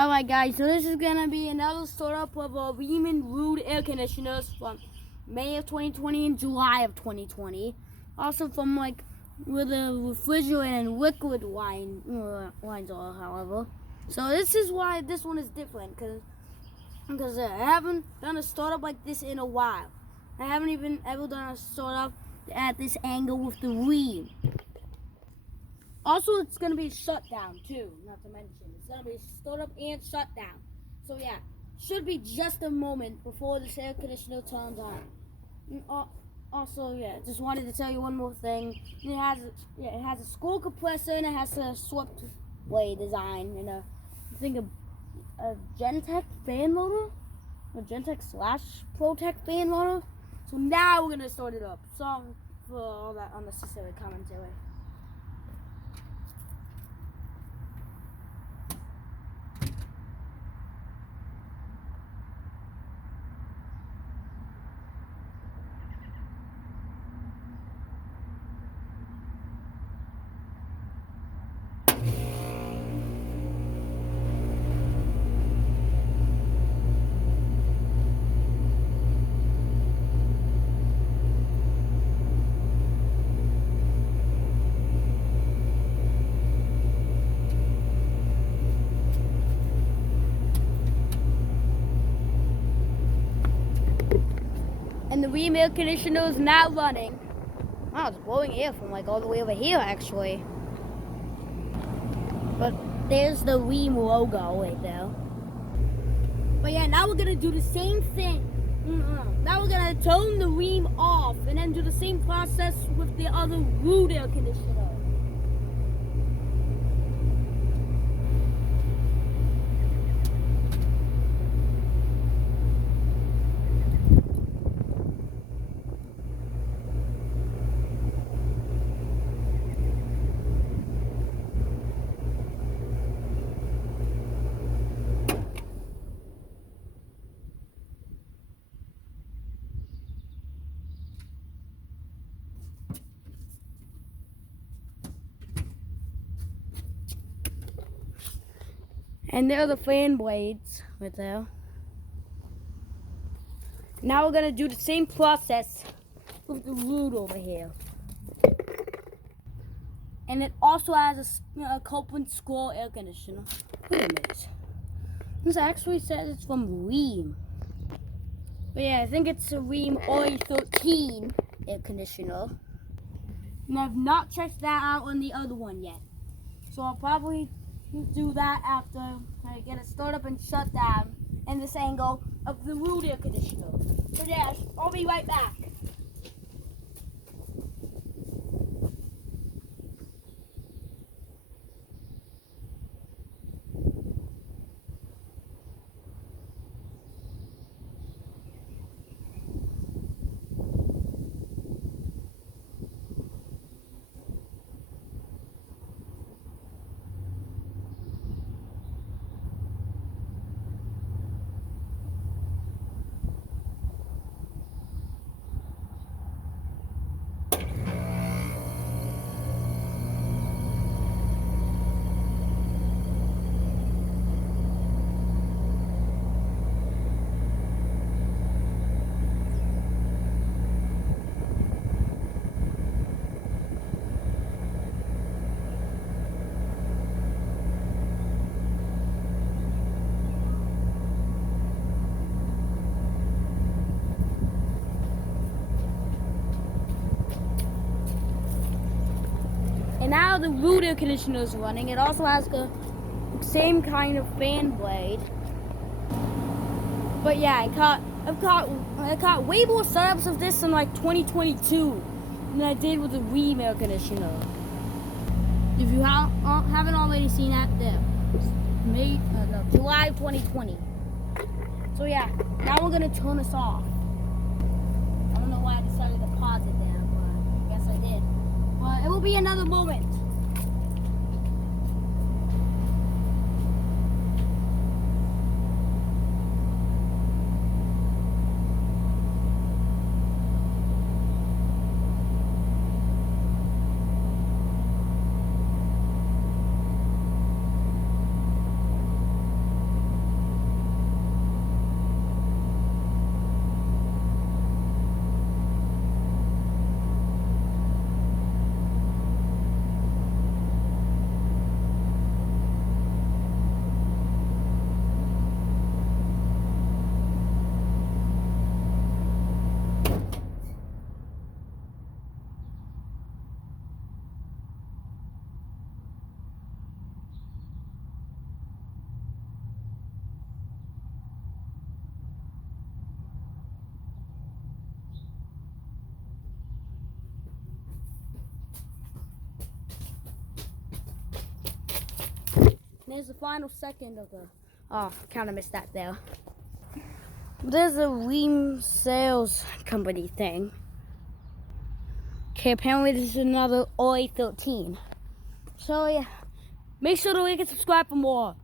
Alright guys, so this is gonna be another startup of Rheem and Ruud air conditioners from May of 2020 and July of 2020. Also from where the refrigerant and liquid lines are, however. So this is why this one is different, because I haven't done a startup like this in a while. I haven't even ever done a startup at this angle with the Rheem. Also, it's going to be shutdown too, not to mention. It's going to be startup and shutdown. So yeah, should be just a moment before this air conditioner turns on. Also, yeah, just wanted to tell you one more thing. It has a school compressor and it has a swept blade design and I think a Gentech fan motor, a Gentech / Protech fan motor. So now we're going to start it up. Sorry for all that unnecessary commentary. And the Rheem air conditioner is now running. Wow, it's blowing air from all the way over here actually. But there's the Rheem logo right there. But yeah, now we're gonna do the same thing. Now we're gonna turn the Rheem off and then do the same process with the other Ruud air conditioner. And there are the fan blades right there. Now we're gonna do the same process with the Ruud over here. And it also has a Copeland Squirrel air conditioner. Wait a minute. This actually says it's from Rheem. But yeah, I think it's a Rheem RA13 air conditioner. And I've not checked that out on the other one yet. So I'll probably do that after I get it started up and shut down in this angle of the Ruud air conditioner. So yeah, I'll be right back. And now the Ruud air conditioner is running. It also has the same kind of fan blade. But yeah, I caught way more startups of this in 2022 than I did with the Rheem air conditioner. If you haven't already seen that, there, July 2020. So yeah, now we're gonna turn this off. I don't know why I decided to pause it there, but I guess I did. But it will be another moment. There's the final second of the. Oh, kind of missed that there. There's a Rheem sales company thing. Okay, apparently this is another RA13. So yeah, make sure to like and subscribe for more.